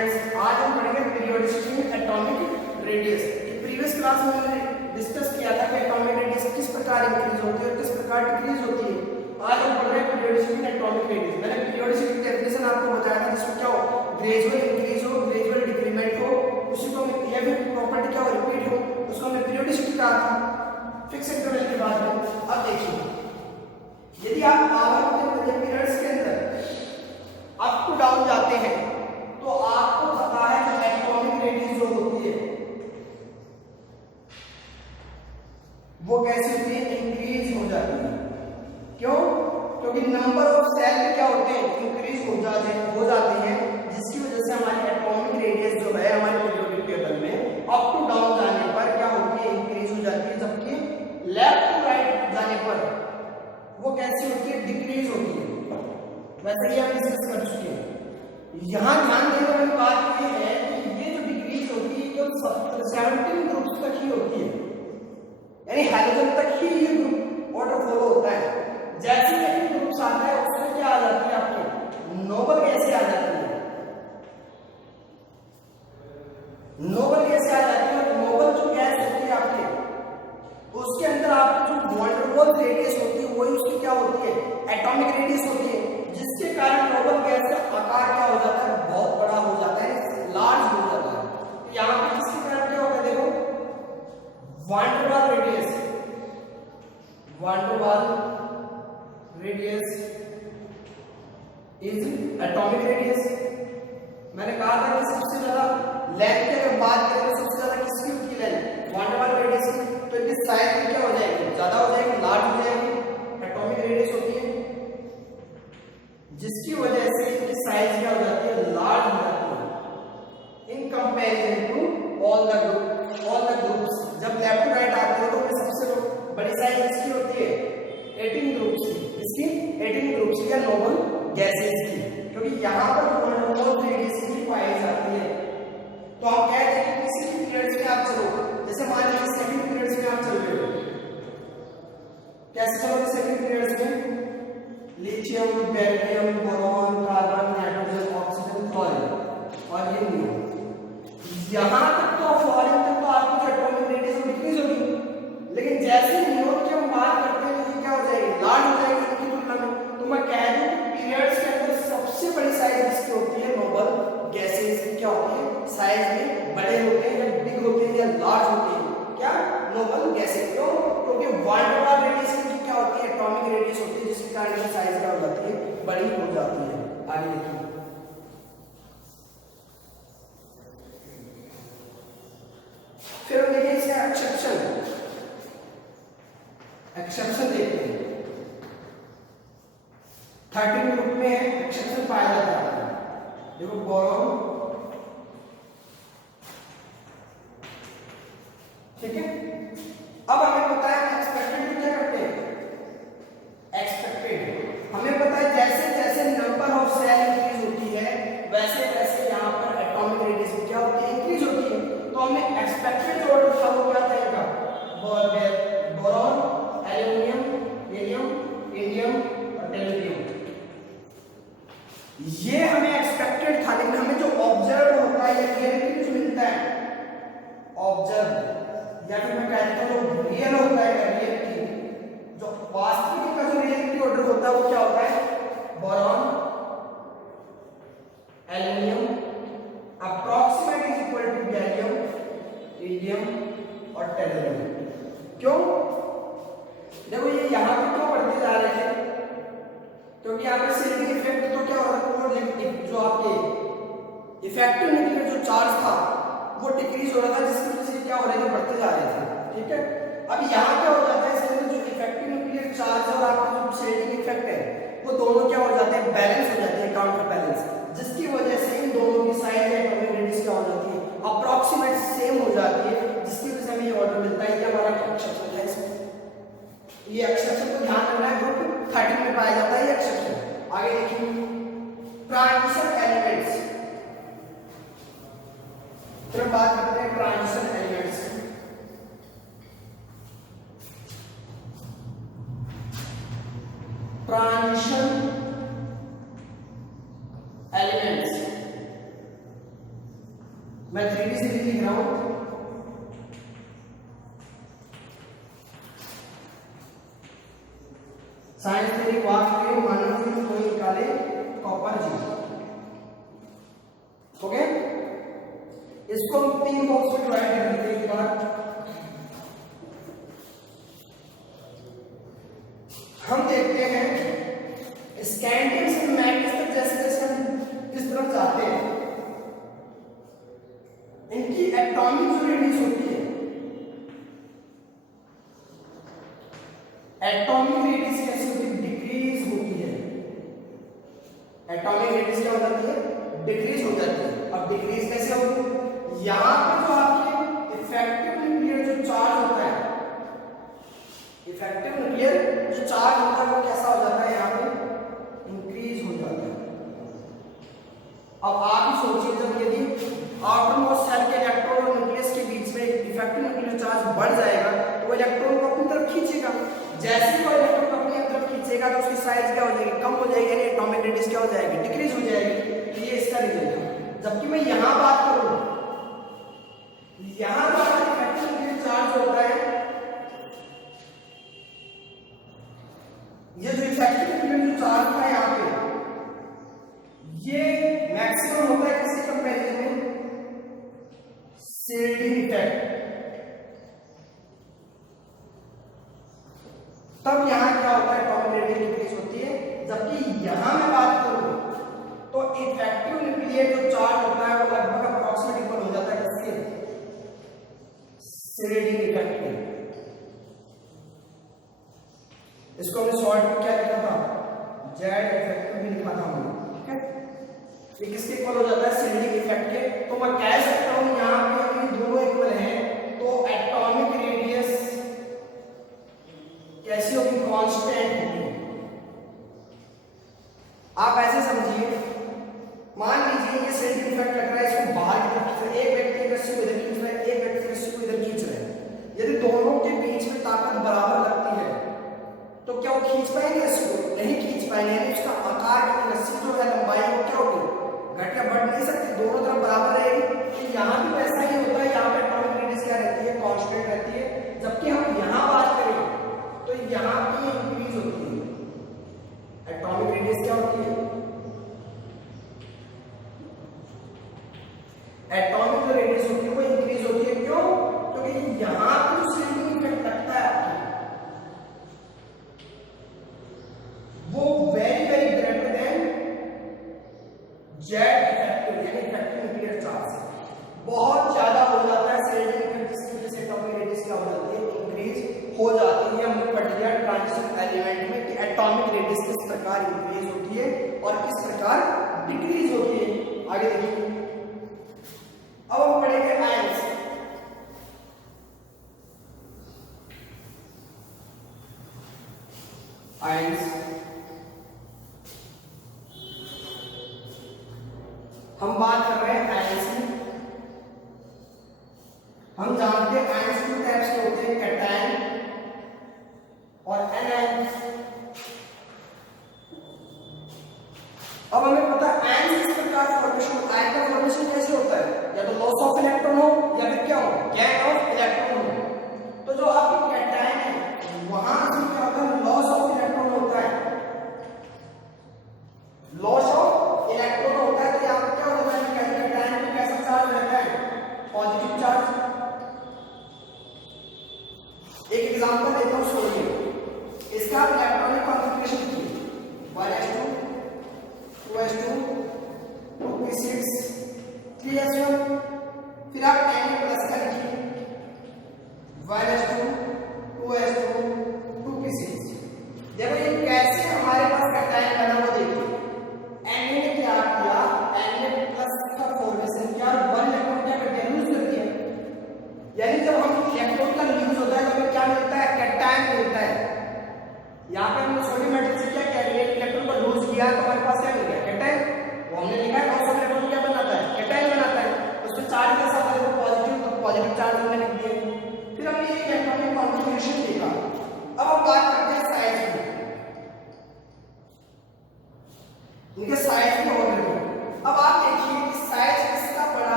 Students, आज हम पढ़ेंगे पीरियोडिसिटी में एटॉमिक रेडियस। प्रीवियस क्लास में हमने डिस्कस किया था कि एटॉमिक रेडियस किस प्रकार इंक्रीज होती है और किस प्रकार डिक्रीज होती है। आज हम पढ़ रहे हैं पीरियोडिसिटी में एटॉमिक रेडियस। मैंने पीरियोडिसिटी की डेफिनेशन आपको बताया था, जिसमें क्या हो, ग्रेजुअल इंक्रीज हो, ग्रेजुअल डिक्रीमेंट हो, उसी को या फिर प्रॉपर्टी क्या हो, रिपीट हो, उसको हमने पीरियोडिसिटी कहा था फिक्स इंटरवल के बाद में। अब देखिए, यदि आप आवर्त के पीरियड्स के अंदर अप टू डाउन जाते हैं तो आपको पता है कि एटॉमिक रेडियस जो होती है वो कैसे होती है, इंक्रीज हो जाती है। क्यों? क्योंकि नंबर ऑफ सेल क्या होते हैं, इंक्रीज हो जाते हैं, जिसकी वजह से हमारी एटॉमिक रेडियस जो है हमारे पीरियोडिक टेबल में अप टू डाउन जाने पर क्या होती है, इंक्रीज हो जाती है, जबकि लेफ्ट टू राइट जाने पर वो कैसी होती है, डिक्रीज होती है। वैसे ही हम डिस्कस कर चुके हैं। यहां ध्यान देने वाली बात यह है कि ये जो डिक्रीज होती है केवल 17 ग्रुप्स तक ही होती है, यानी हैलोजन तक ही ये ग्रुप ऑर्डर फॉलो होता है। जैसे ही ग्रुप्स आता है उसमें क्या आ जाती है, आपकी नोबल गैसें आ जाती है, नोबल गैसें आ जाती है। और नोबल जो गैस होती है आपके, उसके अंदर आपकी जो वैन डेर वाल्स रेडियस होती है वही उसकी क्या होती है, एटॉमिक रेडियस होती है, जिसके कारण नोबल गैस का आकार क्या हो जाता है, बहुत बड़ा हो जाता है, लार्ज हो जाता है। तो यहां पे किसके कारण क्या होता है, देखो, van der Waals radius, van der Waals radius is atomic radius. मैंने कहा था कि सबसे ज्यादा लेंथ की अगर बात करें तो सबसे ज्यादा किसकी होती है, length van der Waals radius की। तो इनकी साइज क्या हो जाएगी, ज्यादा हो जाएगी, लार्ज हो जाएगी, एटॉमिक रेडियस होती है, जिसकी वजह से इसकी साइज क्या हो जाती है, लार्ज हो जाती है in comparison to all the groups. जब लेफ्ट टू राइट आते हो तो उनमें सबसे बड़ी साइज किसकी होती है, 18 ग्रुप्स की। इसकी 18 ग्रुप्स की या नोबल गैसेस की, क्योंकि यहां पर नोबल रेडियस की पाई जाती है। तो हम कहते हैं कि किसी भी पीरियड्स में आप चलो, जैसे मान लीजिए सेकंड पीरियड्स में आप चल रहे हो, कैसे चलोगे सेकंड पीरियड्स में, lithium, beryllium, boron, carbon, nitrogen, oxygen, fluorine और ये नियॉन। यहां तक तो फ्लोरीन तक तो आपकी एटॉमिक रेडियस डिक्रीज होगी, लेकिन जैसे नियॉन की हम बात करते हैं तो ये क्या हो जाएगी, लार्ज हो जाएगी इनकी तुलना में। तो मैं कह दूं कि पीरियड्स के अंदर सबसे बड़ी साइज जिसकी होती है, नोबल गैसेस की क्या होती है, साइज में बड़े होते हैं या बिग होते हैं या लार्ज होते हैं, क्या, नोबल गैसेस। क्यों? क्योंकि वैन डेर वाल्स रेडियस की क्या होती है, एटॉमिक रेडियस होती है, जिसके कारण ये साइज क्या हो जाती है, बड़ी हो जाती है। आगे देखिए, फिर हम देखिए इसका एक्सेप्शन देखते हैं। 13 ग्रुप में एक्सेप्शन पाया जाता है। देखो, बोरॉन, ठीक है। अब हमें पता है एक्सपेक्टेड क्या करते हैं, एक्सपेक्टेड हमें पता है जैसे जैसे नंबर ऑफ सेल इंक्रीज होती है वैसे वैसे यहाँ पर एटॉमिक रेडियस क्या होती है, इंक्रीज होती है। तो हमें एक्सपेक्टेड जो ऑर्डर था वो क्या था इनका, बोरॉन, एल्यूमिनियम, हीलियम, इंडियम और टेल्यूरियम, ये हमें एक्सपेक्टेड था। लेकिन हमें जो ऑब्जर्व होता है या रियलिटी जो मिलता है, ऑब्जर्व या फिर मैं कहता हूं जो रियल होता है, रियलिटी जो वास्तविक का जो रियलिटी ऑर्डर होता है वो क्या होता है, boron, aluminium approximate is equal to gallium, indium और टेल्यूरियम। क्यों? देखो, ये यहां पे क्यों बढ़ते जा रहे थे, क्योंकि यहाँ पे सिल्विंग इफेक्ट तो क्या हो रहा है, जो आपके इफेक्टिव न्यूक्लियर जो चार्ज था वो डिक्रीज हो रहा था, जिसकी वजह से क्या हो रहा है, बढ़ते जा रहे थे। ठीक है। अब यहाँ क्या हो जाता है, इसके अंदर जो इफेक्टिव न्यूक्लियर चार्ज और आपका जो सिल्विंग इफेक्ट है वो दोनों क्या हो जाते हैं, बैलेंस हो जाते हैं, काउंटर बैलेंस, जिसकी वजह से इन दोनों की साइज एटॉमिक रेडियस क्या हो जाती है, अप्रॉक्सीमेट सेम हो जाती है, जिसकी वजह से हमें ये ऑर्डर मिलता है। ये हमारा एक्सेप्शन है इसमें। ये एक्सेप्शन को ध्यान रखना है, ग्रुप 13 में पाया जाता है ये एक्सेप्शन। आगे देखिए, ट्रांजिशन एलिमेंट्स, फिर बात करते हैं ट्रांजिशन एलिमेंट्स की। ट्रांजिशन एलिमेंट्स मैं 3D सीरीज लिख रहा हूं। साइंस थ्योरी, वाक थ्योरी, मानव थ्योरी, कोई निकाले कॉपर जी। ओके, इसको हम 3 बॉक्स में डिवाइड कर देते हैं एक बार। हम देखते हैं स्कैंडियम से मैग्नीज तक जैसे जैसे हम इस तरफ जाते हैं, इनकी एटॉमिक जो रेडियस होती है, एटॉमिक रेडियस कैसी होती है? डिक्रीज होती है। एटॉमिक रेडियस क्या हो जाती है? डिक्रीज हो जाती है। अब डिक्रीज कैसे होगी? यहां पे जो आपके इफेक्टिव न्यूक्लियर जो चार्ज होता है, इफेक्टिव न्यूक्लियर जो चार्ज होता है वो कैसा हो जाता है? यहाँ पे इंक्रीज हो जाता है। अब आप ही सोचिए, जब यदि आउटरमोस्ट सेल के इलेक्ट्रॉन और न्यूक्लियस के बीच में इफेक्टिव न्यूक्लियर चार्ज बढ़ जाएगा तो वो इलेक्ट्रॉन को अपनी तरफ खींचेगा। जैसे ही वो इलेक्ट्रॉन को अपनी तरफ खींचेगा तो उसकी साइज क्या हो जाएगी? कम हो जाएगी, यानी एटॉमिक रेडियस क्या हो जाएगी? डिक्रीज हो जाएगी। तो ये इसका रिजल्ट है। जबकि मैं यहां बात करूं, यहां जो इफेक्टिव न्यूक्लियर चार्ज होता है, ये जो इफेक्टिव न्यूक्लियर चार्ज है यहाँ पे, ये मैक्सिमम होता है किसके कंपैरिजन में? Shielding effect. तब यहां क्या होता है? एटॉमिक रेडियस डिक्रीज होती है। जबकि यहां मैं बात करूं तो इफेक्टिव न्यूक्लियर जो चार्ज होता है वो लगभग अप्रॉक्सीमेट इक्वल हो जाता है किसके? शेल्डिंग इफेक्ट के। इसको हमने शॉर्ट में क्या लिखा था? जेड इफेक्ट भी लिखा था हमने। ठीक है, ये किसके इक्वल हो जाता है? शेल्डिंग इफेक्ट के। तो मैं कह सकता हूं यहां पे ये दोनों इक्वल हैं, तो एटॉमिक रेडियस कैसी होगी? कांस्टेंट होगी। आप ऐसे समझिए, मान लीजिए ये शेल्डिंग इफेक्ट लग रहा है, इसको बाहर की तरफ खींच रहा है, एक व्यक्ति रस्सी को इधर खींच रहा है, एक व्यक्ति रस्सी को इधर खींच रहा है। यदि दोनों के बीच में ताकत बराबर लगती है तो क्या वो खींच पाएंगे रस्सी को? नहीं खींच पाएंगे। यानी उसका आकार की रस्सी जो है, लंबाई वो क्या होगी? घट या बढ़ नहीं सकती, दोनों तरफ बराबर रहेगी। तो यहाँ भी वैसा ही होता है। यहाँ पे एटॉमिक रेडियस क्या रहती है? कांस्टेंट रहती है। जबकि हम यहाँ बात करें तो यहाँ पे इंक्रीज होती है। एटॉमिक रेडियस क्या होती है? एटॉमिक जो रेडियस होती है वो इंक्रीज होती है। क्यों? क्योंकि यहाँ पे जो शेल्डिंग इफेक्ट लगता है आपकी, वो very very greater than Z effective, यानी इफेक्टिव न्यूक्लियर चार्ज बहुत ज्यादा हो जाता है। शेल्डिंग इफेक्ट जिसकी वजह से एटॉमिक रेडियस क्या हो जाती है? इंक्रीज हो जाती है। हमने पढ़ लिया ट्रांजिशन एलिमेंट में कि एटॉमिक रेडियस किस प्रकार इंक्रीज होती है और किस प्रकार डिक्रीज होती है। आगे देखिए, अब हम पढ़ेंगे आयंस। आयंस हम बात कर रहे हैं आयंस की। हम जानते हैं आयंस 2 टाइप्स के होते हैं, कैटायन और एनायन। अब हमें पता है आयंस किस प्रकार का फॉर्मेशन होता है। आयन का फॉर्मेशन कैसे होता है? या तो लॉस ऑफ इलेक्ट्रॉन हो या फिर क्या हो? गेन ऑफ इलेक्ट्रॉन हो। तो जो आपकी कैटायन है वहां से क्या होता है? लॉस ऑफ इलेक्ट्रॉन होता है। लॉस ऑफ इलेक्ट्रॉन होता है। तो यहाँ पर क्या होता है? कैटायन में कैसा चार्ज रहता है? Positive charge. एक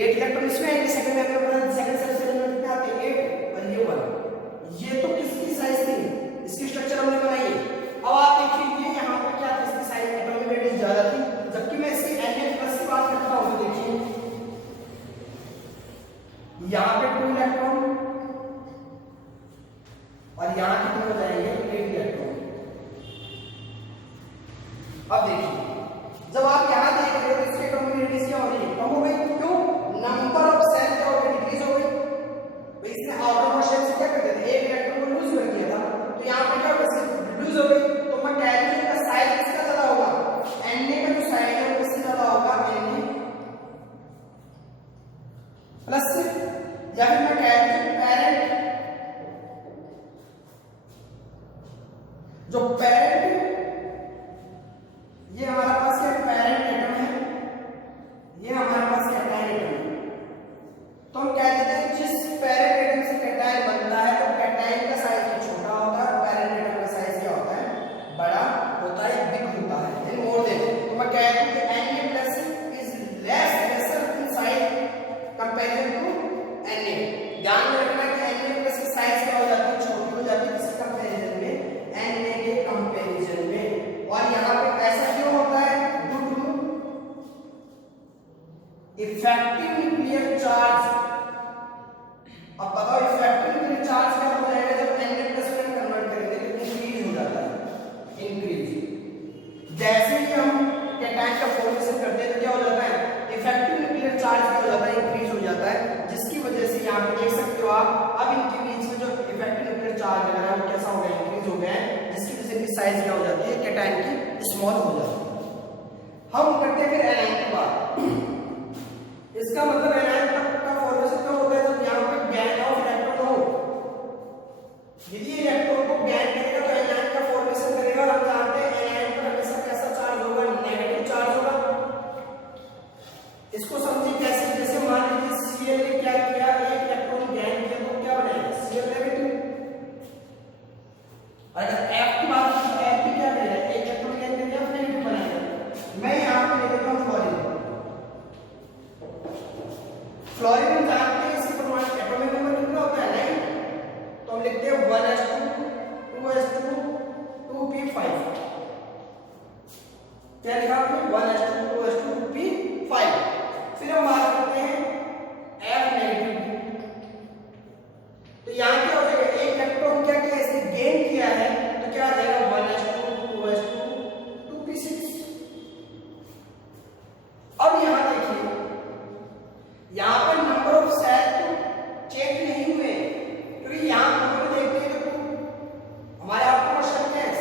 8 इलेक्ट्रॉन इसमें आएंगे, सेकंड में सेकंड सबसे कितने आते हैं 8 और ये 1। ये तो किसकी साइज थी, इसकी स्ट्रक्चर हमने बनाई है। अब आप देखिए ये यहाँ पे क्या थी, इसकी साइज एटॉमिक रेडियस ज्यादा थी, जबकि मैं इसकी Na+ की बात करता हूँ तो देखिए यहाँ पे 2 इलेक्ट्रॉन और यहाँ कितने हो जाएंगे 8 इलेक्ट्रॉन। अब देखिए जब आप यहाँ देख रहे हो इसके एटॉमिक रेडियस क्या हो रही है, कम हो गई, क्यों, नंबर ऑफ सेल क्या हो गई, डिक्रीज हो गई। तो इसने आउटर मोस्ट शेल से क्या कर दिया था, एक इलेक्ट्रॉन को लूज कर दिया था, तो यहाँ पे क्या होगा, लूज हो गई। तो मैं कह रही हूँ इसका साइज किसका ज्यादा होगा, Na का जो साइज है वो किससे ज्यादा होगा, Na प्लस से, या फिर मैं कह रही हूँ पेरेंट, जो पेरेंट ये हमारे पास क्या पेरेंट एटम है, ये हमारे पास कैटायन एटम है। तो हम कह देते हैं जिस पेरेंट एटम से कैटायन बनता है तो कैटायन का साइज छोटा होता है, पेरेंट एटम का साइज क्या होता है, बड़ा होता है, बिग होता है, इन मोर देन। तो मैं कह दूं कि Na+ is lesser in size comparison to Na। ध्यान में रखना कि Na+ की साइज क्या हो जाती है, छोटी हो जाती है किसके कंपैरिजन में, Na के कंपैरिजन में। और यहाँ पे ऐसा क्यों होता है, due to effective nuclear charge. अब बताओ इफेक्टिव न्यूक्लियर चार्ज क्या हो जाएगा जब Na+ में कन्वर्ट करेंगे तो इंक्रीज हो जाता है, इंक्रीज। जैसे ही हम कैटायन का फॉर्मेशन करते हैं तो क्या हो जाता है, इफेक्टिव न्यूक्लियर चार्ज क्या हो जाता है, इंक्रीज हो जाता है, जिसकी वजह से यहाँ पे देख सकते हो आप अब इनके बीच में जो इफेक्टिव न्यूक्लियर चार्ज लग रहा है वो कैसा हो गया, इंक्रीज हो गया है, जिसकी वजह से इनकी साइज क्या हो जाती है, कैटायन की स्मॉल हो जाती है। हम करते हैं फिर एनायन की बात। इसका मतलब एनायन का फॉर्मेशन कब होता है, जब यहाँ पे गैन ऑफ इलेक्ट्रॉन हो। यदि इलेक्ट्रॉन को गैन करेगा तो एनायन का फॉर्मेशन करेगा, और हम जानते हैं एनायन पर हमेशा कैसा चार्ज होगा, नेगेटिव चार्ज होगा। इसको समझिए कैसे, जैसे मान लीजिए Cl ने क्या किया, एक इलेक्ट्रॉन गैन किया तो क्या बनेगा, Cl नेगेटिव। अगर F की बात करें तो F भी क्या करेगा, एक इलेक्ट्रॉन गैन करके F नेगेटिव बनाएगा। मैं यहाँ पे ले लेता हूँ फ्लोरीन। फ्लोरीन हम जानते हैं इसके परमाणु एटॉमिक नंबर कितना होता है, 9। तो हम लिखते हैं 1s2 2s2 2p5। क्या लिखा आपने, 1s2 2s2 2p5। फिर हम बात करते हैं F नेगेटिव। तो यहाँ क्या हो जाएगा, एक इलेक्ट्रॉन क्या किया इसने गेन किया है, तो क्या आ जाएगा 1s2 2s2 2p6। अब यहाँ देखिए यहाँ पर नंबर ऑफ सेल तो चेंज नहीं हुए, क्योंकि यहाँ नंबर देखते हैं तो हमारे आपको क्वेश्चन क्या है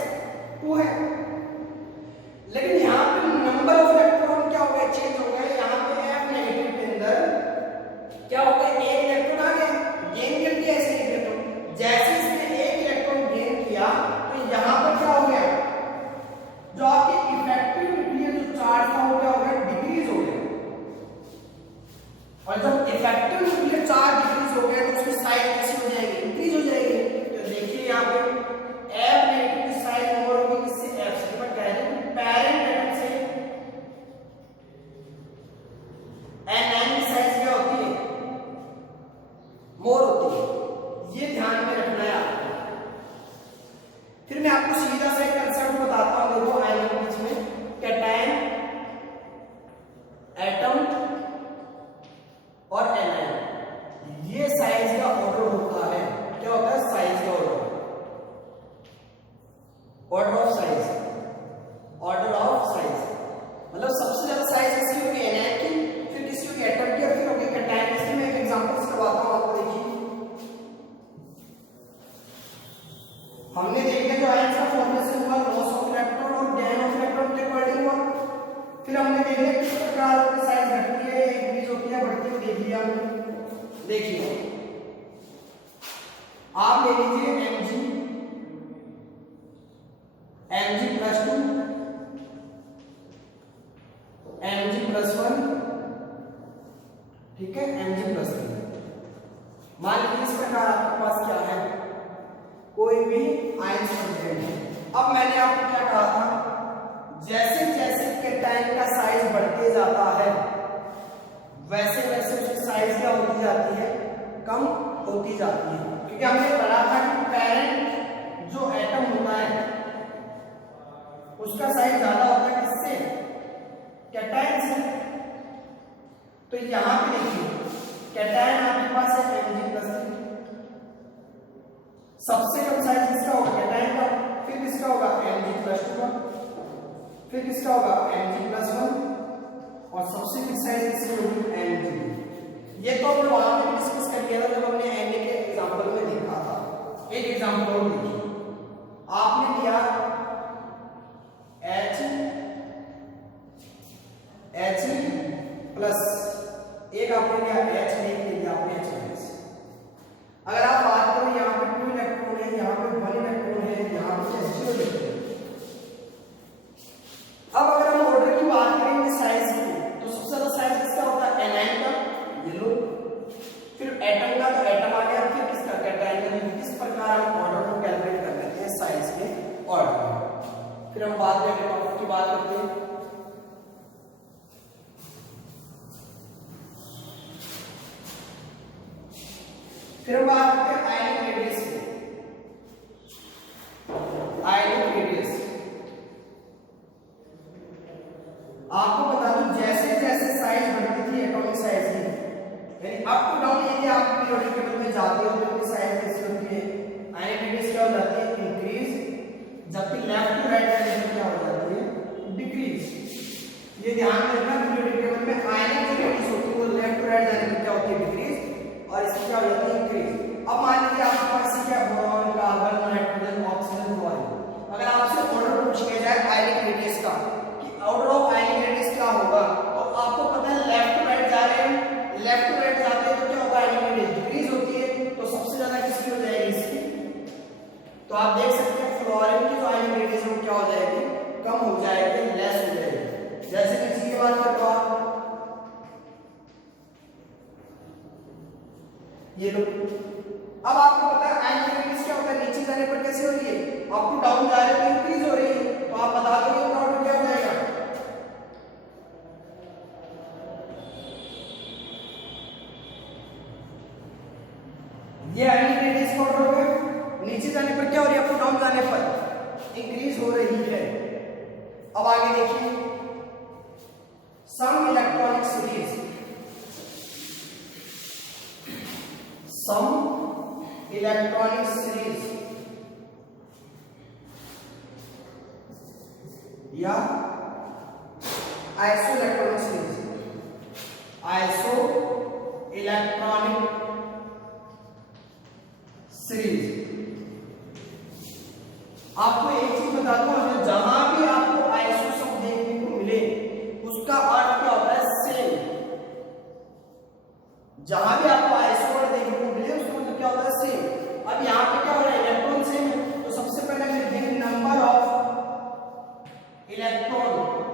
2 है, लेकिन यहाँ पे नंबर ऑफ इलेक्ट्रॉन क्या हो गया, चेंज हो गया। यहाँ पे F नेगेटिव के अंदर क्या हो गया, एक इलेक्ट्रॉन आ गया, गेन कर दिया इसने इलेक्ट्रॉन। जैसे इसने एक इलेक्ट्रॉन गेन किया तो यहाँ पर क्या हो गया, जो आपके इफेक्टिव न्यूक्लियर जो चार्ज था वो क्या हो गया, डिक्रीज हो गया। और जब इफेक्टिव न्यूक्लियर चार्ज डिक्रीज हो गया तो उसकी साइज कैसी हो जाएगी, इंक्रीज हो जाएगी। तो देखिए यहाँ पे F नेगेटिव की साइज मोर होगी किससे, F से। मैं कह रही हूँ पेरेंट एटम से एनायन की साइज क्या होती है, मोर होती है, ये ध्यान में रखना है आपको। फिर मैं आपको सीधा सा एक कंसेप्ट बताता हूँ, देखो आयन के बीच में कैटायन एटम और एनायन, ये साइज का ऑर्डर होता है। क्या होता है, साइज का order, order of size, order of size. मतलब सबसे ज्यादा साइज किसकी होगी, एनायन की, फिर किसकी होगी, एटम की, और फिर होगी कैटायन की। मैं एक एग्जांपल करवाता हूं आपको, देखिए हमने देखा जो आयन का फॉर्मेशन हुआ, लॉस ऑफ इलेक्ट्रॉन और गेन ऑफ इलेक्ट्रॉन के अकॉर्डिंग हुआ। फिर हमने देखा किस प्रकार की साइज घटती है, इंक्रीज होती है, बढ़ती है, देख लिया हमने। देखिए आप ले लीजिए Mg+2 Mg+1, ठीक है, Mg+3। मान लीजिए इस प्रकार आपके पास क्या है, कोई भी आयन सब्सटेंस है। अब मैंने आपको क्या कहा था, जैसे जैसे कैटायन का साइज बढ़ते जाता है वैसे वैसे होती जाती है, कम होती जाती है, क्योंकि हमने पढ़ा था कि पेरेंट जो एटम होता है उसका साइज ज्यादा होता है किससे, कैटायन से। तो यहां पे देखिए कैटायन आपके पास है Mg+3, सबसे कम साइज किसका होगा, कैटायन का, फिर किसका होगा Mg+2 का, फिर किसका होगा Mg+1 और सबसे बिग साइज किसकी होगी Mg। ये तो हमने वहां पे डिस्कस कर लिया था जब हमने Na के एग्जांपल में देखा था। एक एग्जांपल और देखिए, आपने लिया H एक आपने लिया H नहीं लिया आपने H-। अगर आप बात करो यहाँ पे 2 इलेक्ट्रॉन है, यहाँ पे 1 इलेक्ट्रॉन है, यहाँ पे 0 इलेक्ट्रॉन है। अब अगर हम ऑर्डर की बात करेंगे साइज की, तो सबसे ज्यादा साइज किसका होता है, एनायन का, ये लो, फिर एटम का, तो एटम आ गया, फिर किसका, कैटायन का। इस प्रकार हम ऑर्डर को कैलकुलेट कर लेते हैं साइज के ऑर्डर। फिर हम बात करते हैं फिर हम बात करते हैं आयनिक रेडियस की। आयनिक रेडियस आपको बता दूं, जैसे जैसे साइज बढ़ती थी एटॉमिक साइज की, यानी अप टू डाउन, यदि आप पीरियोडिक टेबल में जाते हो तो इनकी साइज कैसी होती है, आयनिक रेडियस क्या हो जाती है, इंक्रीज, जबकि लेफ्ट टू राइट डायरेक्शन क्या हो जाती है, डिक्रीज। ये ध्यान रखना, पीरियोडिक टेबल में आयनिक रेडियस होती है वो लेफ्ट टू राइट डायरेक्शन क्या होती है, डिक्रीज, और इसकी क्या हो जाती है, इंक्रीज। अब मान लीजिए आपके पास क्या boron, carbon, nitrogen, oxygen, fluorine. अगर आपसे ऑर्डर पूछ लिया जाए आयनिक रेडियस का कि ऑर्डर ऑफ आयनिक रेडियस क्या होगा, तो आपको पता है लेफ्ट टू राइट जा रहे हैं, लेफ्ट टू राइट जाते हैं तो क्या होगा, आयनिक रेडियस डिक्रीज होती है, तो सबसे ज्यादा किसकी हो जाएगी, इसकी। तो आप देख सकते हैं फ्लोरीन की जो आयनिक रेडियस है वो क्या हो जाएगी, कम हो जाएगी, लेस हो जाएगी। जैसे कि इसकी बात करते हो ये लो, अब आपको पता है आयनिक रेडियस क्या होता है, नीचे जाने पर कैसे हो रही है, अप टू डाउन जा रहे हैं तो इंक्रीज हो रही है, तो आप बता दो ये ऑर्डर क्या हो जाएगा, ये आयनिक रेडियस का ऑर्डर हो गया, नीचे जाने पर क्या हो रही है, अप टू डाउन जाने पर इंक्रीज हो रही है। अब आगे देखिए, सम इलेक्ट्रॉनिक सीरीज, सम इलेक्ट्रॉनिक सीरीज या iso electronic series, iso electronic series. आपको एक चीज बता दूं, जहां भी आपको आइसो शब्द देखने को मिले उसका अर्थ क्या होता है, सेम। जहां भी आपको आइसो वर्ड देखने को मिले उसका मतलब क्या होता है, सेम। अब यहां पे क्या हो रहा है, इलेक्ट्रॉन सेम है, तो सबसे पहले हम लिखेंगे number of electron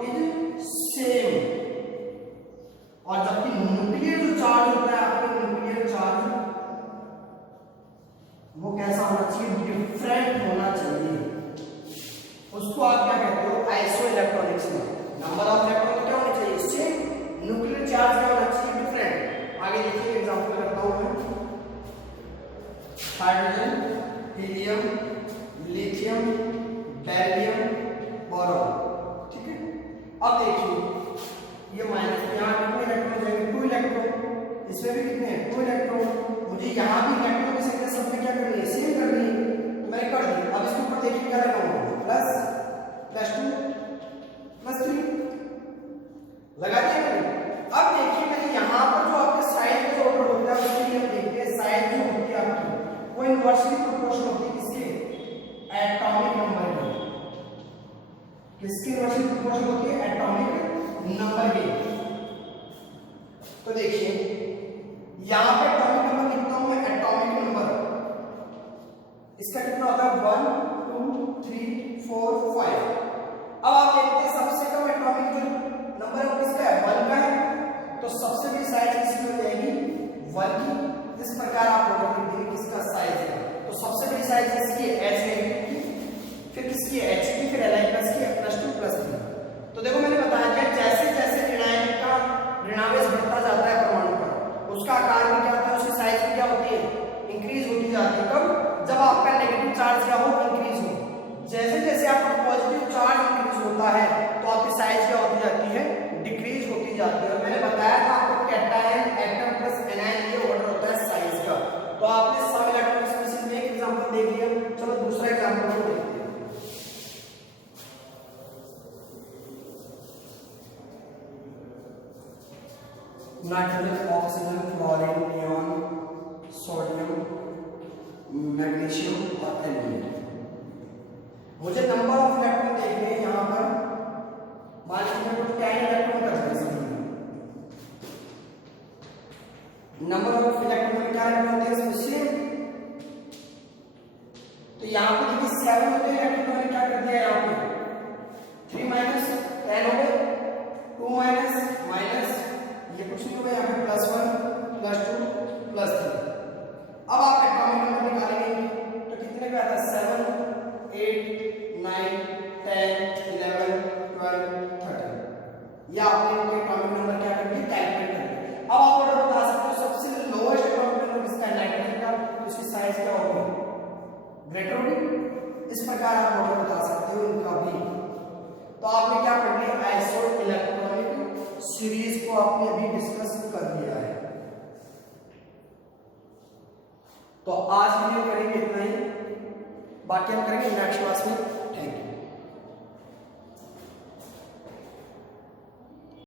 is same, और जबकि न्यूक्लियर जो चार्ज होता है, आपको न्यूक्लियर चार्ज वो कैसा होना चाहिए, डिफरेंट होना चाहिए, उसको आप क्या कहते हो, आइसो इलेक्ट्रॉनिक्स में। नंबर ऑफ इलेक्ट्रॉन क्या होना चाहिए, सेम, न्यूक्लियर चार्ज क्या होना चाहिए, डिफरेंट। आगे देखिए एग्जांपल करता हूं मैं, hydrogen, helium, lithium, beryllium, boron, ठीक है। अब देखिए ये माइनस, यहाँ कितने इलेक्ट्रॉन जाएंगे, 2 इलेक्ट्रॉन, इसमें भी कितने हैं, 2 इलेक्ट्रॉन। मुझे यहाँ भी इलेक्ट्रॉन की संख्या सब में क्या करनी है, सेम करनी है, तो मैंने कर दी। अब इसके ऊपर देखिए क्या लगाऊंगा, +2 +3 लगा दिया मैंने। अब देखिए मैंने यहाँ पर जो आपके साइड में ऑर्डर होता है उसके लिए देखते हैं, साइड जो होती है आपकी वो इनवर्सली प्रोपोर्शनल होती है किसके, एटॉमिक नंबर की। किसकी इनवर्सली प्रोपोर्शनल होती है, एटॉमिक नंबर की। तो देखिए यहाँ पे एटॉमिक नंबर लिखता हूं मैं, एटॉमिक नंबर इसका कितना होता है, 1 2 3 4 5। अब आप देखते हैं सबसे कम एटॉमिक जो नंबर है वो किसका है, 1 का है, तो सबसे बड़ी साइज किसकी हो जाएगी, 1 की। इस प्रकार आप ऑर्डर लिख देंगे किसका साइज है, तो सबसे बड़ी साइज किसकी है, H की, फिर किसकी है, H की, फिर Li प्लस की, +2 +3। तो देखो मैंने बताया जैसे जैसे ऋणायन का ऋणावेश बढ़ता जाता है परमाणु का, उसका आकार भी क्या क्या होती है, इंक्रीज होती जाती है। कब? जब आपका नेगेटिव चार्ज क्या हो, इंक्रीज हो। जैसे जैसे आपका पॉजिटिव चार्ज इंक्रीज होता है तो आपकी साइज क्या होती जाती है, डिक्रीज होती जाती है। और मैंने बताया था आपको कैटायन एटम प्लस एनायन ये ऑर्डर होता है साइज का। तो आपने सम इलेक्ट्रॉनिक स्पीशीज में एक एग्जांपल देख लिया, चलो दूसरा एग्जांपल को देखते हैं। Nitrogen, oxygen, fluorine, neon, sodium, magnesium और एल्यूमिनियम। मुझे नंबर ऑफ इलेक्ट्रॉन देखने हैं यहाँ पर। मान लीजिए कुछ 10 इलेक्ट्रॉन करते हैं, नंबर ऑफ इलेक्ट्रॉन में क्या होते हैं सेम। तो यहाँ पे देखिए 7 होते हैं इलेक्ट्रॉन, मैंने क्या कर दिया यहाँ पे 3 माइनस 10 हो गए, 2 माइनस माइनस ये कुछ नहीं होगा, यहाँ पे +1 +2 +3। अब आप एटॉमिक नंबर निकालेंगे तो कितने का आता है 7 8 9 10 11 12 13। ये आपने इनके एटॉमिक नंबर क्या कर दिए, कैलकुलेट कर दिए। अब आप ऑर्डर बता सकते हो सबसे लोएस्ट एटॉमिक नंबर किसका है, नाइट्रोजन का, तो उसकी साइज क्या होगी, ग्रेटर होगी। इस प्रकार आप ऑर्डर बता सकते हो इनका भी। तो आपने क्या कर लिया, आइसो इलेक्ट्रॉनिक सीरीज को आपने अभी डिस्कस कर लिया है। तो आज वीडियो करेंगे इतना ही, बाकी हम करेंगे नेक्स्ट क्लास में। Thank you.